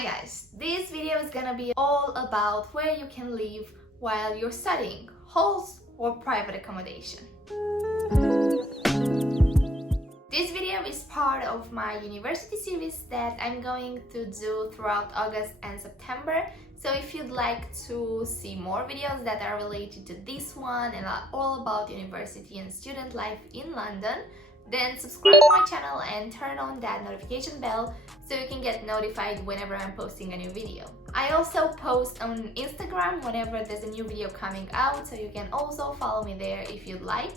Hi guys, this video is gonna be all about where you can live while you're studying, halls or private accommodation. This video is part of my university series that I'm going to do throughout August and September. So if you'd like to see more videos that are related to this one and are all about university and student life in London, then subscribe to my channel and turn on that notification bell so you can get notified whenever I'm posting a new video. I also post on Instagram whenever there's a new video coming out, so you can also follow me there if you'd like.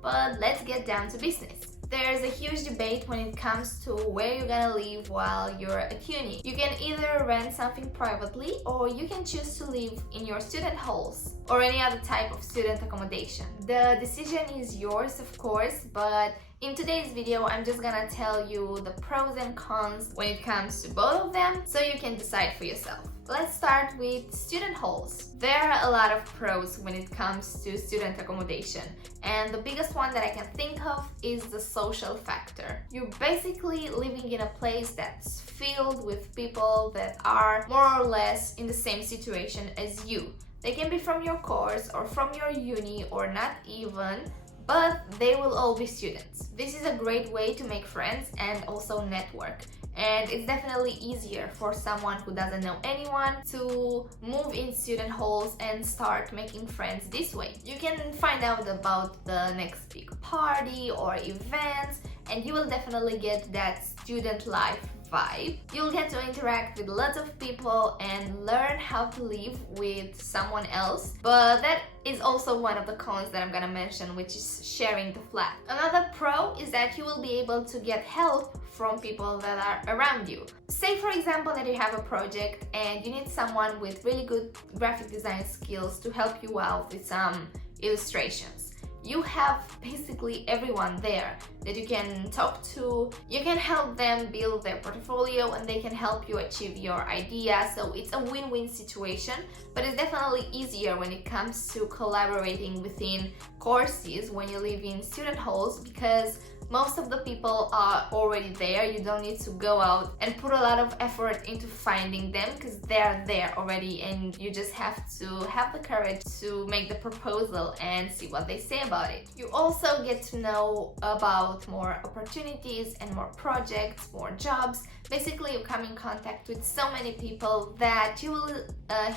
But let's get down to business. There's a huge debate when it comes to where you're gonna live while you're at uni. You can either rent something privately or you can choose to live in your student halls or any other type of student accommodation. The decision is yours, of course, but in today's video, I'm just gonna tell you the pros and cons when it comes to both of them so you can decide for yourself. Let's start with student halls. There are a lot of pros when it comes to student accommodation, and the biggest one that I can think of is the social factor. You're basically living in a place that's filled with people that are more or less in the same situation as you. They can be from your course or from your uni or not even, but they will all be students. This is a great way to make friends and also network. And it's definitely easier for someone who doesn't know anyone to move in student halls and start making friends this way. You can find out about the next big party or events, and you will definitely get that student life vibe. You'll get to interact with lots of people and learn how to live with someone else, but that is also one of the cons that I'm gonna mention, which is sharing the flat. Another pro is that you will be able to get help from people that are around you. Say for example that you have a project and you need someone with really good graphic design skills to help you out with some illustrations. You have basically everyone there that you can talk to. You can help them build their portfolio and they can help you achieve your idea. So it's a win-win situation, but it's definitely easier when it comes to collaborating within courses when you live in student halls, because most of the people are already there. You don't need to go out and put a lot of effort into finding them because they're there already, and you just have to have the courage to make the proposal and see what they say about it. You also get to know about more opportunities and more projects, more jobs. Basically, you come in contact with so many people that you will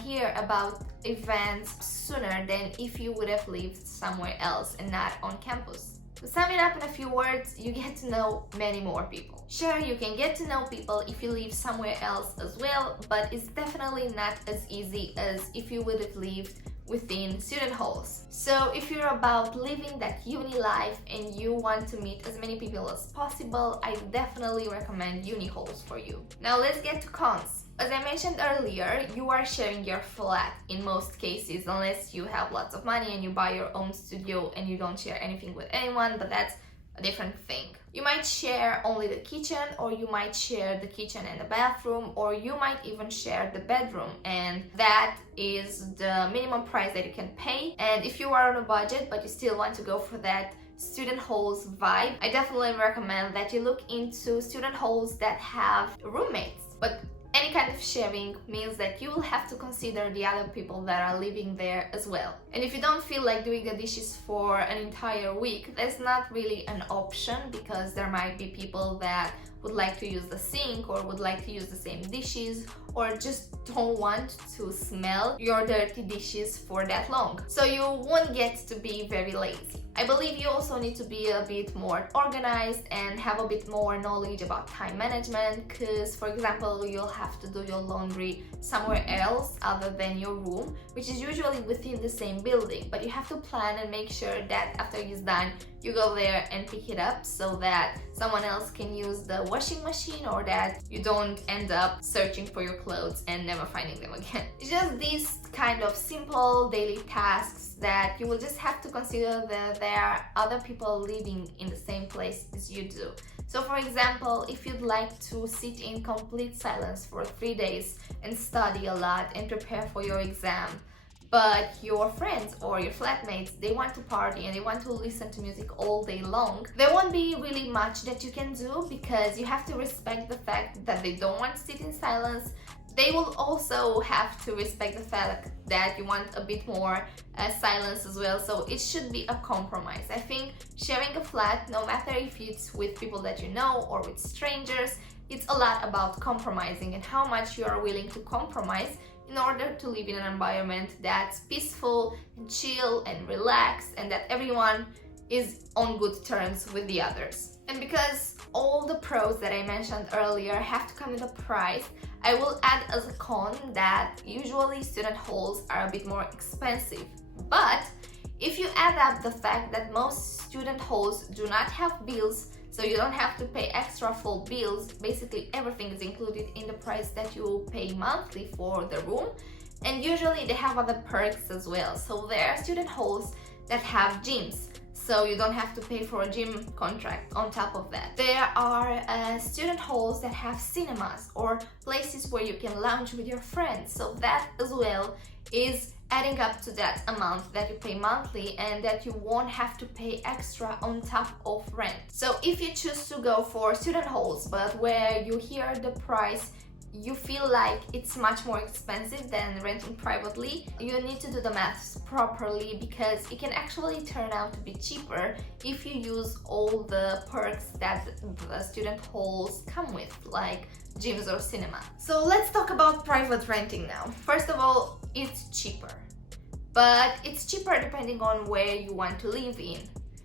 hear about events sooner than if you would have lived somewhere else and not on campus. To sum it up in a few words, you get to know many more people. Sure, you can get to know people if you live somewhere else as well, but it's definitely not as easy as if you would have lived within student halls. So if you're about living that uni life and you want to meet as many people as possible, I definitely recommend uni halls for you. Now let's get to cons. As I mentioned earlier, you are sharing your flat in most cases, unless you have lots of money and you buy your own studio and you don't share anything with anyone, but that's a different thing. You might share only the kitchen, or you might share the kitchen and the bathroom, or you might even share the bedroom, and that is the minimum price that you can pay. And if you are on a budget but you still want to go for that student halls vibe, I definitely recommend that you look into student halls that have roommates. But any kind of sharing means that you will have to consider the other people that are living there as well. And if you don't feel like doing the dishes for an entire week, that's not really an option, because there might be people that would like to use the sink or would like to use the same dishes, or just don't want to smell your dirty dishes for that long. So you won't get to be very lazy. I believe you also need to be a bit more organized and have a bit more knowledge about time management, because for example you'll have to do your laundry somewhere else other than your room, which is usually within the same building, but you have to plan and make sure that after it's done you go there and pick it up so that someone else can use the washing machine, or that you don't end up searching for your clothes and never finding them again. It's just these kind of simple daily tasks that you will just have to consider that there are other people living in the same place as you do. So for example, if you'd like to sit in complete silence for 3 days and study a lot and prepare for your exam, but your friends or your flatmates, they want to party and they want to listen to music all day long, there won't be really much that you can do, because you have to respect the fact that they don't want to sit in silence. They will also have to respect the fact that you want a bit more silence as well, so it should be a compromise. I think sharing a flat, no matter if it's with people that you know or with strangers, it's a lot about compromising and how much you are willing to compromise in order to live in an environment that's peaceful and chill and relaxed, and that everyone is on good terms with the others. And because all the pros that I mentioned earlier have to come with a price, I will add as a con that usually student halls are a bit more expensive. But if you add up the fact that most student halls do not have bills, so you don't have to pay extra full bills, basically everything is included in the price that you pay monthly for the room, and usually they have other perks as well. So there are student halls that have gyms, so you don't have to pay for a gym contract on top of that. There are student halls that have cinemas or places where you can lounge with your friends, so that as well is adding up to that amount that you pay monthly and that you won't have to pay extra on top of rent. So if you choose to go for student halls, but where you hear the price, you feel like it's much more expensive than renting privately, you need to do the maths properly, because it can actually turn out to be cheaper if you use all the perks that the student halls come with, like gyms or cinema. So let's talk about private renting now. First of all, it's cheaper, but it's cheaper depending on where you want to live in.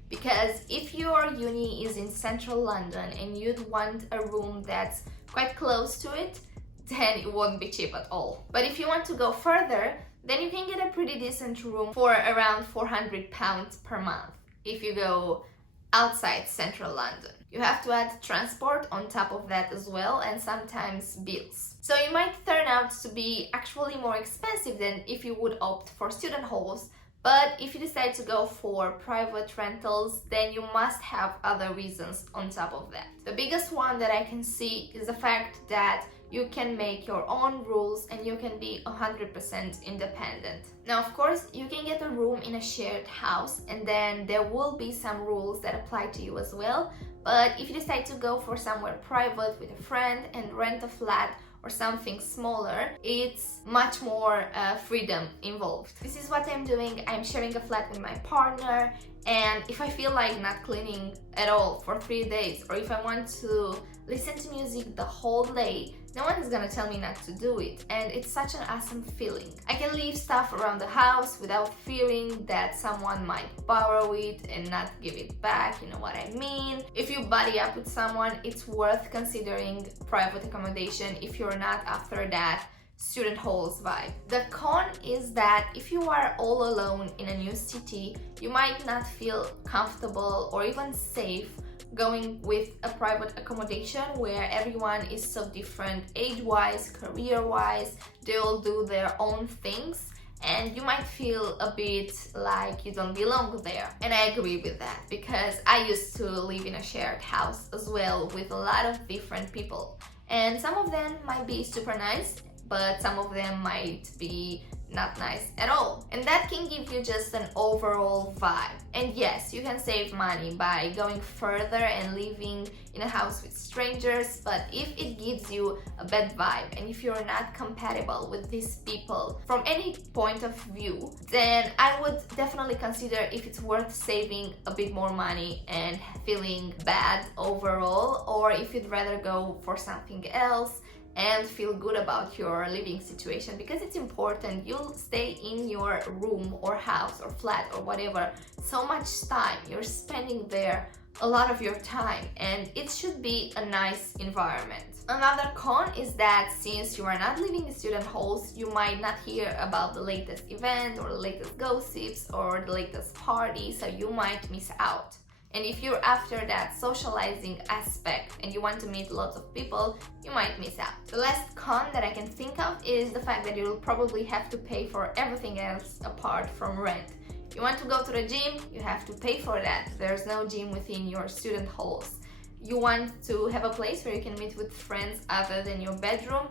Because if your uni is in central London and you'd want a room that's quite close to it, then it won't be cheap at all. But if you want to go further, then you can get a pretty decent room for around £400 per month if you go outside central London. You have to add transport on top of that as well, and sometimes bills. So it might turn out to be actually more expensive than if you would opt for student halls. But if you decide to go for private rentals, then you must have other reasons on top of that. The biggest one that I can see is the fact that you can make your own rules and you can be 100% independent. Now, of course, you can get a room in a shared house and then there will be some rules that apply to you as well. But if you decide to go for somewhere private with a friend and rent a flat or something smaller, it's much more freedom involved. This is what I'm doing. I'm sharing a flat with my partner, and if I feel like not cleaning at all for 3 days, or if I want to listen to music the whole day, no one is gonna tell me not to do it, and it's such an awesome feeling. I can leave stuff around the house without fearing that someone might borrow it and not give it back, you know what I mean? If you buddy up with someone, it's worth considering private accommodation if you're not after that student halls vibe. The con is that if you are all alone in a new city, you might not feel comfortable or even safe going with a private accommodation where everyone is so different age-wise, career-wise, they all do their own things, and you might feel a bit like you don't belong there. And I agree with that, because I used to live in a shared house as well with a lot of different people, and some of them might be super nice, but some of them might be not nice at all, and that can give you just an overall vibe. And yes, you can save money by going further and living in a house with strangers, but if it gives you a bad vibe and if you're not compatible with these people from any point of view, then I would definitely consider if it's worth saving a bit more money and feeling bad overall, or if you'd rather go for something else and feel good about your living situation, because it's important. You'll stay in your room or house or flat or whatever so much time. You're spending there a lot of your time, and it should be a nice environment. Another con is that since you are not living in student halls, you might not hear about the latest event or the latest gossips or the latest party, so you might miss out. And if you're after that socializing aspect and you want to meet lots of people, you might miss out. The last con that I can think of is the fact that you'll probably have to pay for everything else apart from rent. You want to go to the gym, you have to pay for that. There's no gym within your student halls. You want to have a place where you can meet with friends other than your bedroom,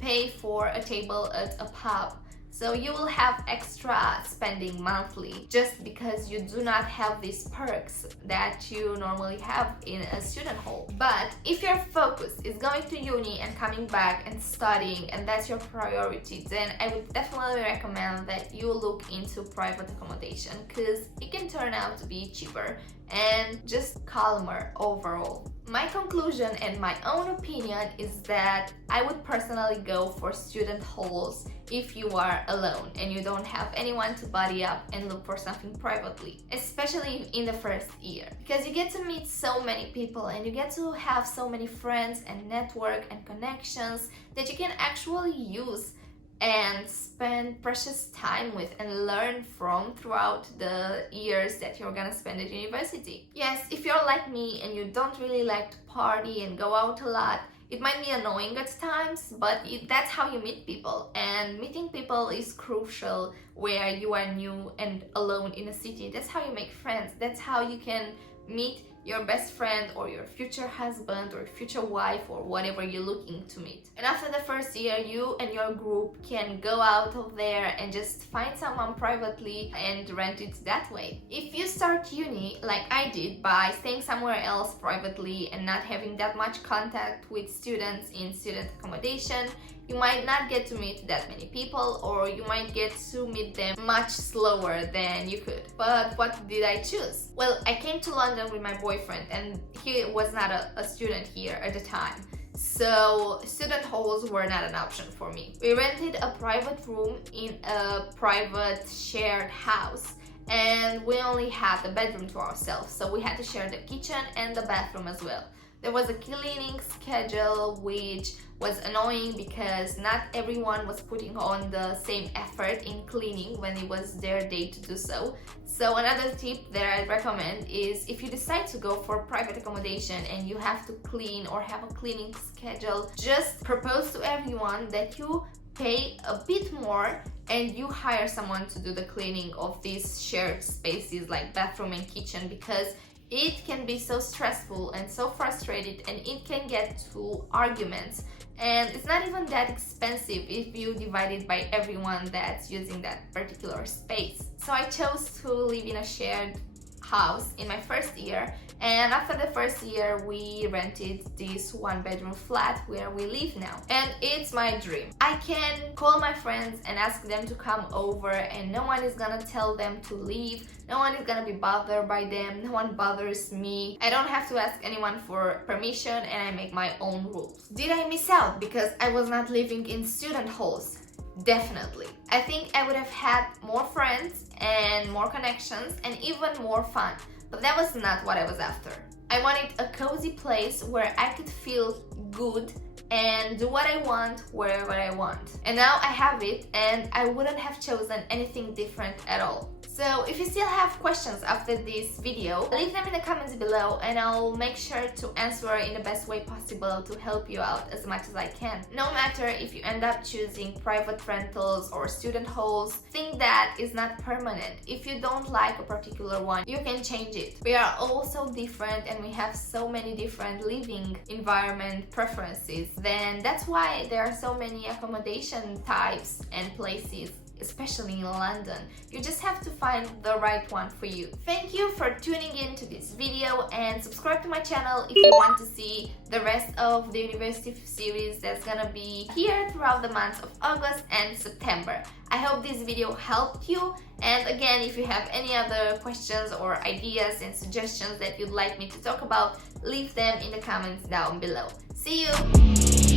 pay for a table at a pub. So you will have extra spending monthly just because you do not have these perks that you normally have in a student hall. But if your focus is going to uni and coming back and studying, and that's your priority, then I would definitely recommend that you look into private accommodation, because it can turn out to be cheaper and just calmer overall. My conclusion and my own opinion is that I would personally go for student halls if you are alone and you don't have anyone to buddy up and look for something privately, especially in the first year, because you get to meet so many people and you get to have so many friends and network and connections that you can actually use and spend precious time with and learn from throughout the years that you're gonna spend at university. Yes, if you're like me and you don't really like to party and go out a lot, it might be annoying at times, but that's how you meet people, and meeting people is crucial where you are new and alone in a city. That's how you make friends. That's how you can meet your best friend or your future husband or future wife or whatever you're looking to meet. And after the first year, you and your group can go out of there and just find someone privately and rent it that way. If you start uni like I did by staying somewhere else privately and not having that much contact with students in student accommodation, you might not get to meet that many people, or you might get to meet them much slower than you could. But what did I choose? Well, I came to London with my boyfriend, and he was not a student here at the time. So student halls were not an option for me. We rented a private room in a private shared house, and we only had the bedroom to ourselves, so we had to share the kitchen and the bathroom as well. There was a cleaning schedule which was annoying because not everyone was putting on the same effort in cleaning when it was their day to do so. So another tip that I'd recommend is, if you decide to go for private accommodation and you have to clean or have a cleaning schedule, just propose to everyone that you pay a bit more and you hire someone to do the cleaning of these shared spaces like bathroom and kitchen, because it can be so stressful and so frustrated, and it can get to arguments, and it's not even that expensive if you divide it by everyone that's using that particular space. So I chose to live in a shared house in my first year, and after the first year we rented this one-bedroom flat where we live now, and it's my dream. I can call my friends and ask them to come over, and no one is gonna tell them to leave, no one is gonna be bothered by them, no one bothers me. I don't have to ask anyone for permission, and I make my own rules. Did I miss out because I was not living in student halls? Definitely. I think I would have had more friends and more connections and even more fun, but that was not what I was after. I wanted a cozy place where I could feel good and do what I want wherever I want. And now I have it, and I wouldn't have chosen anything different at all. So if you still have questions after this video, leave them in the comments below, and I'll make sure to answer in the best way possible to help you out as much as I can. No matter if you end up choosing private rentals or student halls, think that is not permanent. If you don't like a particular one, you can change it. We are all so different, and we have so many different living environment preferences. Then that's why there are so many accommodation types and places, especially in London. You just have to find the right one for you. Thank you for tuning in to this video, and subscribe to my channel if you want to see the rest of the university series that's gonna be here throughout the months of August and September. I hope this video helped you, and again, if you have any other questions or ideas and suggestions that you'd like me to talk about, leave them in the comments down below. See you!